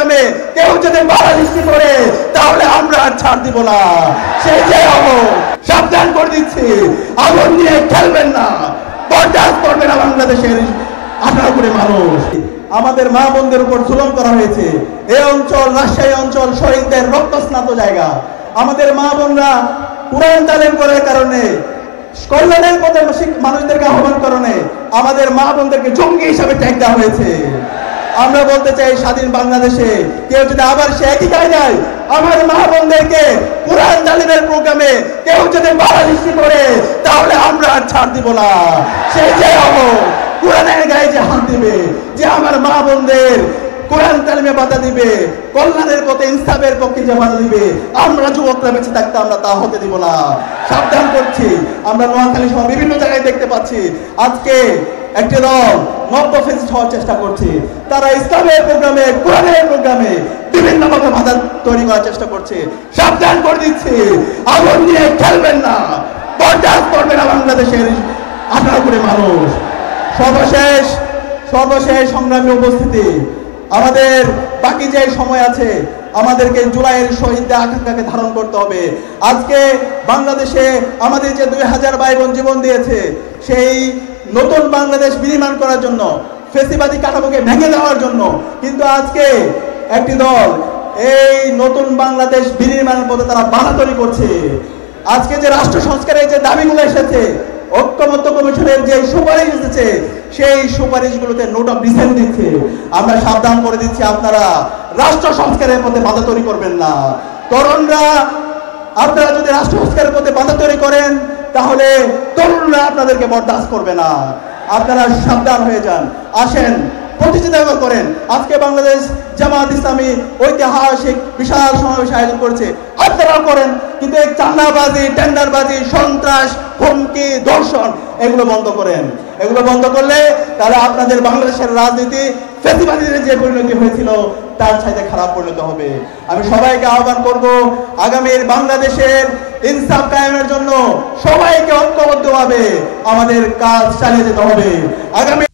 প্রোগ্রামে কেউ যদি বাধা সৃষ্টি করে তাহলে আমরা আর ছাড় দিব না। সেই যে সাবধান করে দিচ্ছি, আগুন নিয়ে খেলবেন না, বরদাস্ত করবে না বাংলাদেশের 18 কোটি মানুষ। আমাদের মা বোনদের উপর জুলুম করা হয়েছে। এই অঞ্চল রাজশাহী অঞ্চল শহীদদের রক্তস্নাত জায়গা। আমাদের মা বোনরা কোরআন তালিম করার কারণে, কল্যাণের পথে মানুষদেরকে আহ্বান কারণে আমাদের মা বোনদেরকে জঙ্গি হিসাবে ট্যাগ দেওয়া হয়েছে। আমরা বলতে চাই, স্বাধীন বাংলাদেশে কেউ যদি আবার সে একই কায়দায় আমার মা বোনদেরকে কোরআন তালিমের প্রোগ্রামে কেউ যদি বাধা সৃষ্টি করে তাহলে আমরা আর ছাড় দিব না। সেই যে কোরআনের গায়ে যে হাত দিবে, যে আমার মা বোনদের কোরআন তালিমে বাধা দিবে, কল্যাণের পথে ইনসাফের পক্ষে যে বাধা দিবে, আমরা যুবকরা বেঁচে থাকতে আমরা তা হতে দিব না। সাবধান করছি। আমরা নোয়াখালী সহ বিভিন্ন জায়গায় দেখতে পাচ্ছি আজকে একটি দল নব্য ফেসিস্ট হওয়ার চেষ্টা করছে। তারা ইসলামের প্রোগ্রামে, কোরআনের প্রোগ্রামে বিভিন্নভাবে বাধা তৈরি করার চেষ্টা করছে। সাবধান করে দিচ্ছি, আগুন নিয়ে খেলবেন না, বরদাস্ত করবে না বাংলাদেশের 18 কোটি মানুষ। সর্বশেষ সংগ্রামী উপস্থিতি, আমাদের বাকি যে সময় আছে আমাদেরকে জুলাইয়ের শহীদদের আকাঙ্ক্ষাকে ধারণ করতে হবে। আজকে বাংলাদেশে আমাদের যে 2000 ভাই বোন জীবন দিয়েছে, সেই নতুন বাংলাদেশ বিনির্মাণ করার জন্য, ফ্যাসিবাদী কাঠামোকে ভেঙে দেওয়ার জন্য কিন্তু আজকে একটি দল এই নতুন বাংলাদেশ বিনির্মাণের পথে তারা বাধা তৈরি করছে। আজকে যে রাষ্ট্র সংস্কারের যে দাবিগুলো এসেছে, ঐক্যমত্য কমিশনের যে সুপারিশ এসেছে, সেই সুপারিশগুলোতে নোট অফ ডিসেন্ট দিচ্ছে। আমরা সাবধান করে দিচ্ছি, আপনারা রাষ্ট্র সংস্কারের পথে বাধা তৈরি করবেন না। তরুণরা, আপনারা যদি রাষ্ট্র সংস্কারের পথে বাধা তৈরি করেন তাহলে তরুণরা আপনাদেরকে বরদাস্ত করবে না। আপনারা সাবধান হয়ে যান। আসেন, প্রতিযোগিতা করেন। আজকে বাংলাদেশ জামাত ইসলামী ঐতিহাসিক বিশাল সমাবেশ আয়োজন করেছে, আপনারাও করেন। কিন্তু এই চাঁদাবাজি, টেন্ডারবাজি, সন্ত্রাস, হুমকি, ধর্ষণ এগুলো বন্ধ করেন। এগুলো বন্ধ করলে তাহলে আপনাদের বাংলাদেশের রাজনীতি ফ্যাসিবাদীদের যে পরিণতি হয়েছিল তার চাইতে খারাপ পরিণত হবে। আমি সবাইকে আহ্বান করব, আগামীর বাংলাদেশের ইনসাফ কায়েমের জন্য সবাইকে ঐক্যবদ্ধভাবে আমাদের কাজ চালিয়ে যেতে হবে। আগামী